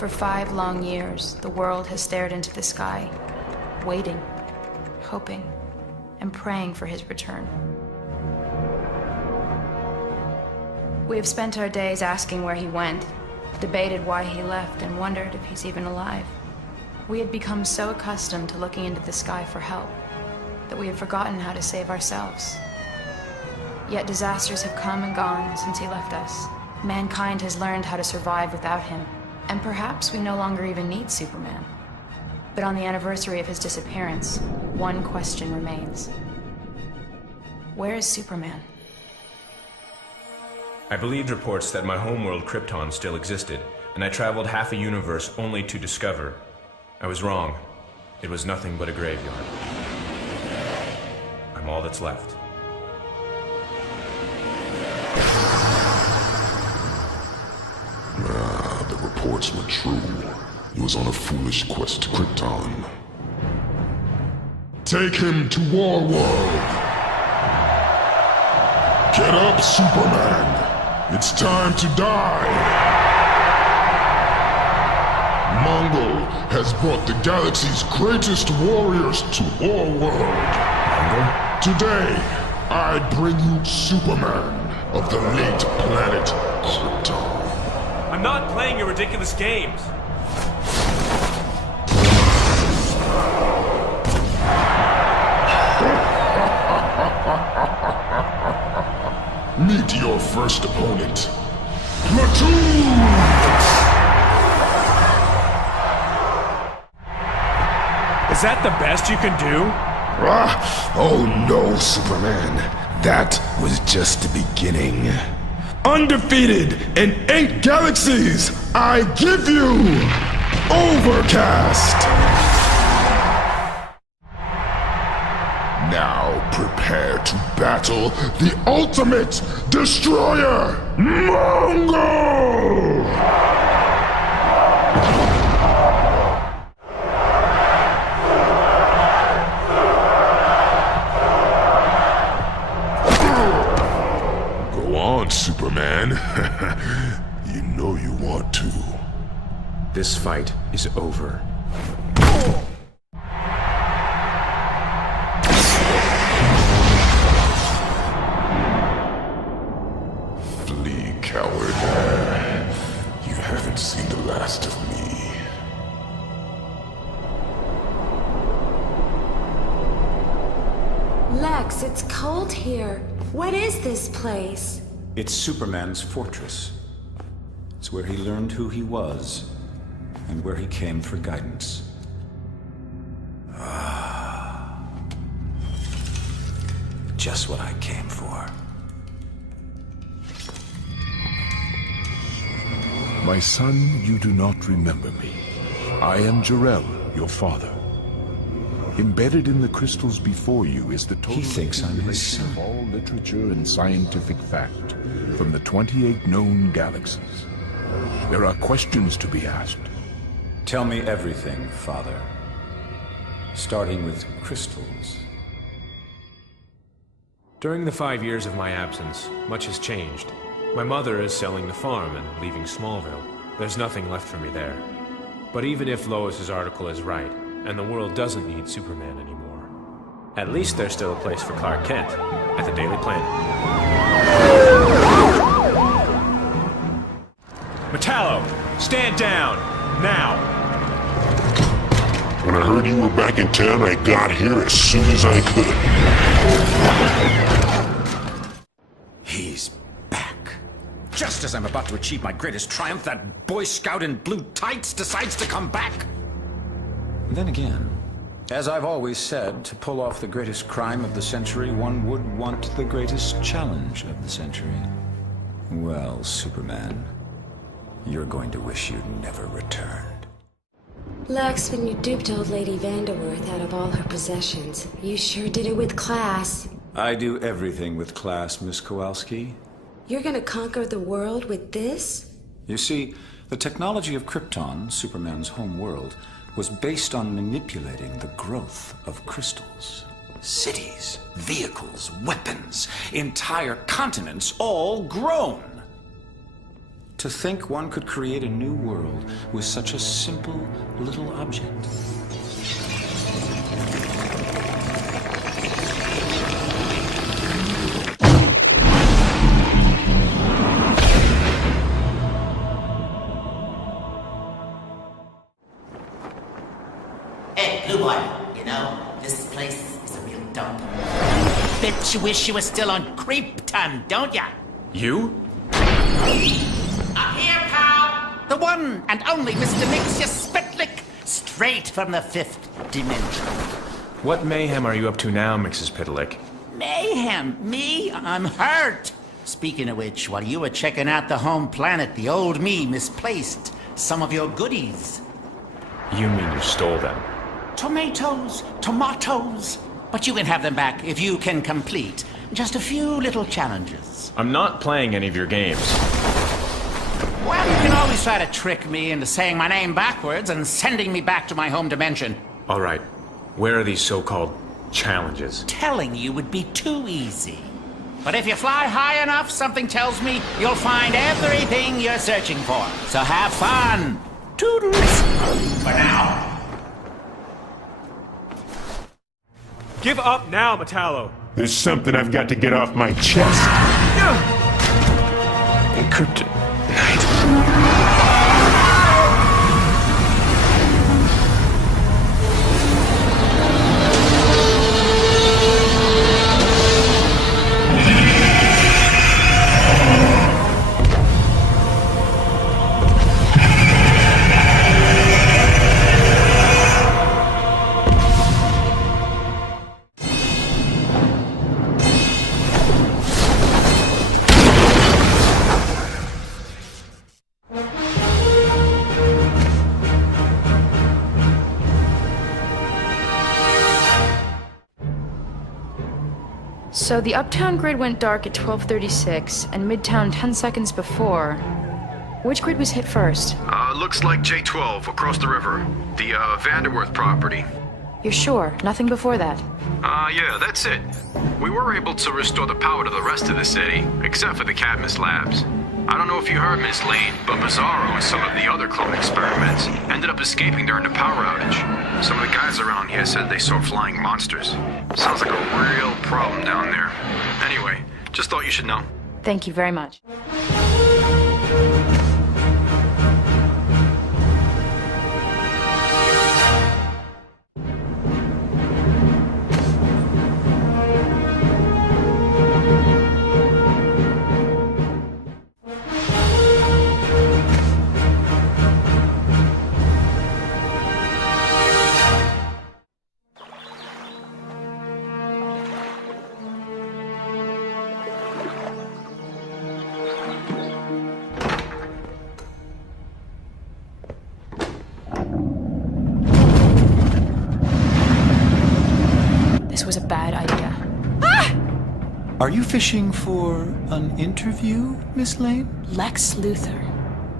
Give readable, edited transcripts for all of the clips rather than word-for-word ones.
For 5 long years, the world has stared into the sky, waiting, hoping, and praying for his return. We have spent our days asking where he went, debated why he left, and wondered if he's even alive. We had become so accustomed to looking into the sky for help that we had forgotten how to save ourselves. Yet disasters have come and gone since he left us. Mankind has learned how to survive without him, and perhaps we no longer even need Superman. But on the anniversary of his disappearance, one question remains. Where is Superman? I believed reports that my homeworld Krypton still existed, and I traveled half a universe only to discover I was wrong. It was nothing but a graveyard. I'm all that's left. The reports were true. He was on a foolish quest to Krypton. Take him to Warworld! Get up, Superman! It's time to die! Mongol has brought the galaxy's greatest warriors to Warworld. Today, I bring you Superman of the late planet Krypton. I'm not playing your ridiculous games! Meet your first opponent, Platoon! Is that the best you can do? Oh no, Superman. That was just the beginning. Undefeated in 8 galaxies, I give you Overcast! Now prepare to battle the ultimate destroyer, Mongol! Go on, Superman. You know you want to. This fight is over. Flee, coward. You haven't seen the last of me. Lex, it's cold here. What is this place? It's Superman's fortress. It's where he learned who he was, and where he came for guidance. Just what I came for. My son, you do not remember me. I am Jor-El, your father. Embedded in the crystals before you is the total He thinks I'm his accumulation son. of all literature and scientific fact from the 28 known galaxies. There are questions to be asked. Tell me everything, Father. Starting with crystals. During the 5 years of my absence, much has changed. My mother is selling the farm and leaving Smallville. There's nothing left for me there. But even if Lois's article is right, and the world doesn't need Superman anymore, at least there's still a place for Clark Kent at the Daily Planet. Metallo, stand down, now! When I heard you were back in town, I got here as soon as I could. He's back. Just as I'm about to achieve my greatest triumph, that Boy Scout in blue tights decides to come back. Then again, as I've always said, to pull off the greatest crime of the century, one would want the greatest challenge of the century. Well, Superman, you're going to wish you'd never returned. Lex, when you duped old Lady Vanderworth out of all her possessions, you sure did it with class. I do everything with class, Miss Kowalski. You're gonna conquer the world with this? You see, the technology of Krypton, Superman's home world, was based on manipulating the growth of crystals. Cities, vehicles, weapons, entire continents, all grown. To think one could create a new world with such a simple little object. Hey, Blue Boy, you know, this place is a real dump. Bet you wish you were still on Creepton, don't ya? You? Up here, pal! The one and only Mr. Mix, you spitlick, straight from the fifth dimension. What mayhem are you up to now, Mrs. Pitlick? Mayhem? Me? I'm hurt. Speaking of which, while you were checking out the home planet, the old me misplaced some of your goodies. You mean you stole them? Tomatoes, tomatoes. But you can have them back if you can complete just a few little challenges. I'm not playing any of your games. Well, you can always try to trick me into saying my name backwards and sending me back to my home dimension. All right. Where are these so-called challenges? Telling you would be too easy. But if you fly high enough, something tells me you'll find everything you're searching for. So have fun. Toodles. For now. Give up now, Metallo! There's something I've got to get off my chest. Kryptonite. So the uptown grid went dark at 12:36, and midtown 10 seconds before. Which grid was hit first? Looks like J12 across the river. The Vanderworth property. You're sure? Nothing before that? Yeah, that's it. We were able to restore the power to the rest of the city, except for the Cadmus labs. I don't know if you heard, Miss Lane, but BIZARRO and some of the other clone experiments ended up escaping during the power outage. Some of the guys around here said they saw flying monsters. Sounds like a real problem down there. Anyway, just thought you should know. Thank you very much. This was a bad idea. Are you fishing for an interview, Miss Lane? Lex Luthor.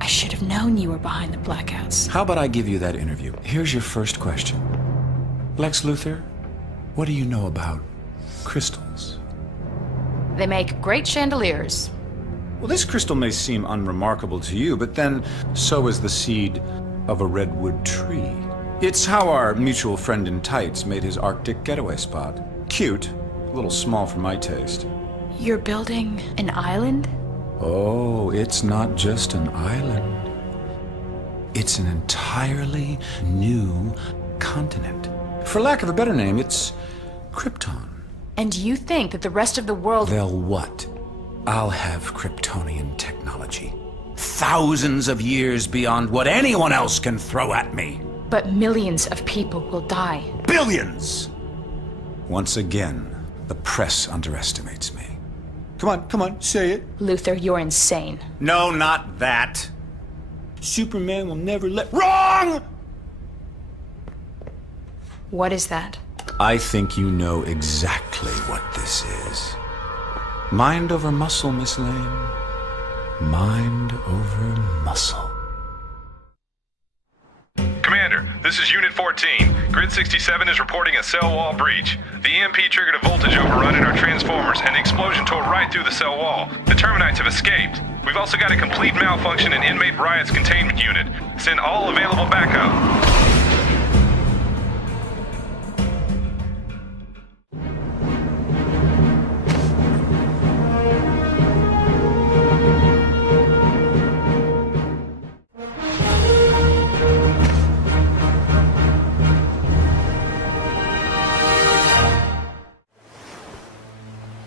I should have known you were behind the blackouts. How about I give you that interview? Here's your first question. Lex Luthor, what do you know about crystals? They make great chandeliers. Well, this crystal may seem unremarkable to you, but then so is the seed of a redwood tree. It's how our mutual friend in tights made his Arctic getaway spot. Cute, a little small for my taste. You're building an island? Oh, it's not just an island. It's an entirely new continent. For lack of a better name, it's Krypton. And you think that the rest of the world... They'll what? I'll have Kryptonian technology. Thousands of years beyond what anyone else can throw at me. But millions of people will die. Billions! Once again, the press underestimates me. Come on, say it. Luthor, you're insane. No, not that. Superman will never let... Wrong! What is that? I think you know exactly what this is. Mind over muscle, Miss Lane. Mind over muscle. Commander, This is Unit 14. Grid 67 is reporting a cell wall breach. The EMP triggered a voltage overrun in our transformers, and the explosion tore right through the cell wall. The Terminites have escaped. We've also got a complete malfunction in Inmate Riot's containment unit. Send all available backup.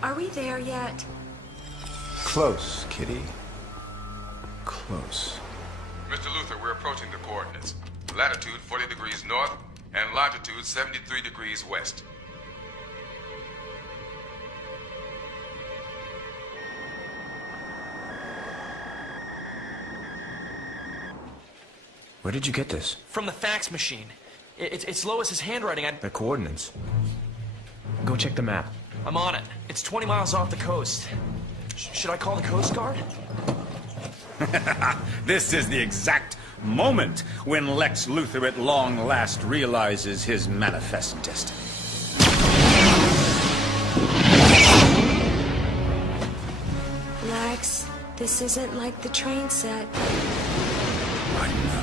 Are we there yet? Close, Kitty. Close. Mr. Luther, we're approaching the coordinates. Latitude 40 degrees north and longitude 73 degrees west. Where did you get this? From the fax machine. It's Lois's handwriting. The coordinates. Go check the map. I'm on it. It's 20 miles off the coast. Should I call the Coast Guard? This is the exact moment when Lex Luthor at long last realizes his manifest destiny. Lex, this isn't like the train set. I know.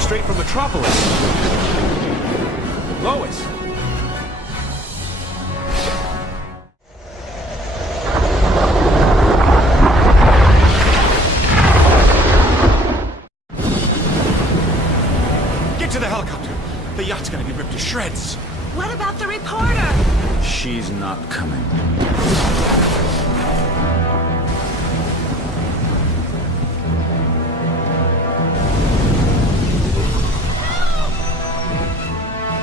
Straight from Metropolis. Lois. Get to the helicopter. The yacht's gonna be ripped to shreds. What about the reporter? She's not coming.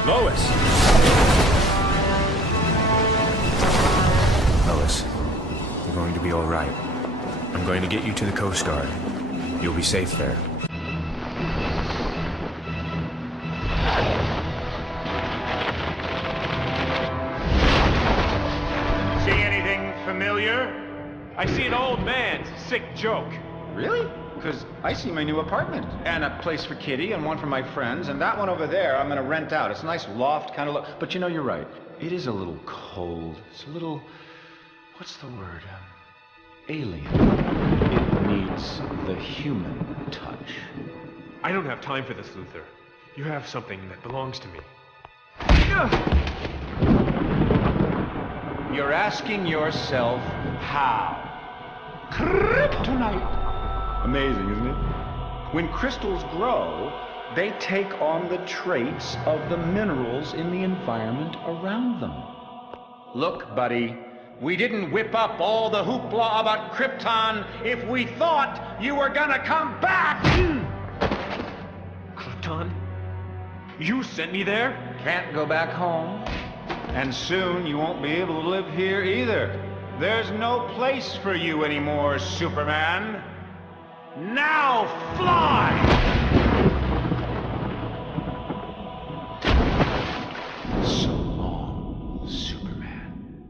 Lois! Lois, you're going to be all right. I'm going to get you to the Coast Guard. You'll be safe there. See anything familiar? I see an old man's sick joke. Really? Because I see my new apartment. And a place for Kitty and one for my friends. And that one over there I'm going to rent out. It's a nice loft kind of look. But you know, you're right. It is a little cold. It's a little... what's the word? Alien. It needs the human touch. I don't have time for this, Luther. You have something that belongs to me. You're asking yourself how? Kryptonite. Amazing, isn't it? When crystals grow, they take on the traits of the minerals in the environment around them. Look, buddy, we didn't whip up all the hoopla about Krypton if we thought you were gonna come back! Krypton? You sent me there? Can't go back home. And soon you won't be able to live here either. There's no place for you anymore, Superman. Now fly! So long, Superman.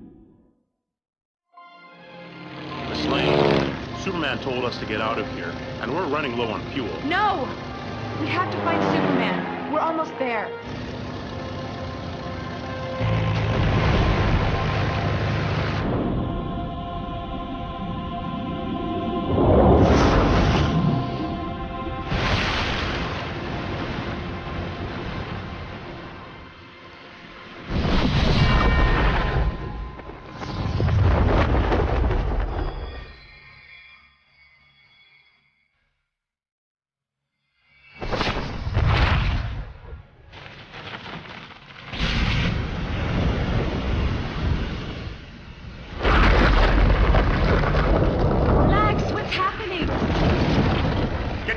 Miss Lane, Superman told us to get out of here, and we're running low on fuel. No! We have to find Superman. We're almost there.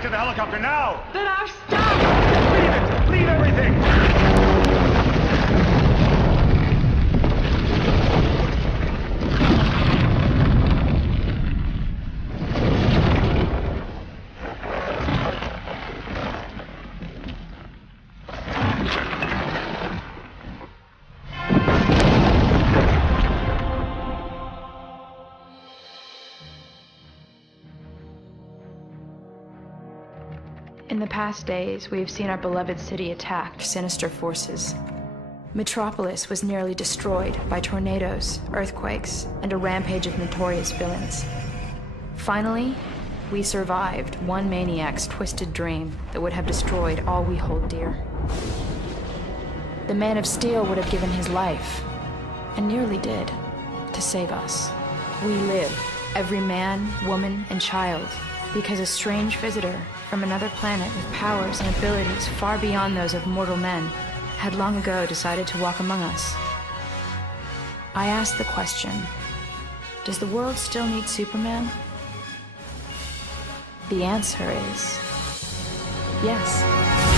Helicopter now! But our stuff! Leave it! Leave everything! In the past days, we have seen our beloved city attacked by sinister forces. Metropolis was nearly destroyed by tornadoes, earthquakes, and a rampage of notorious villains. Finally, we survived one maniac's twisted dream that would have destroyed all we hold dear. The Man of Steel would have given his life, and nearly did, to save us. We live, every man, woman, and child, because a strange visitor from another planet with powers and abilities far beyond those of mortal men had long ago decided to walk among us. I asked the question, does the world still need Superman? The answer is yes.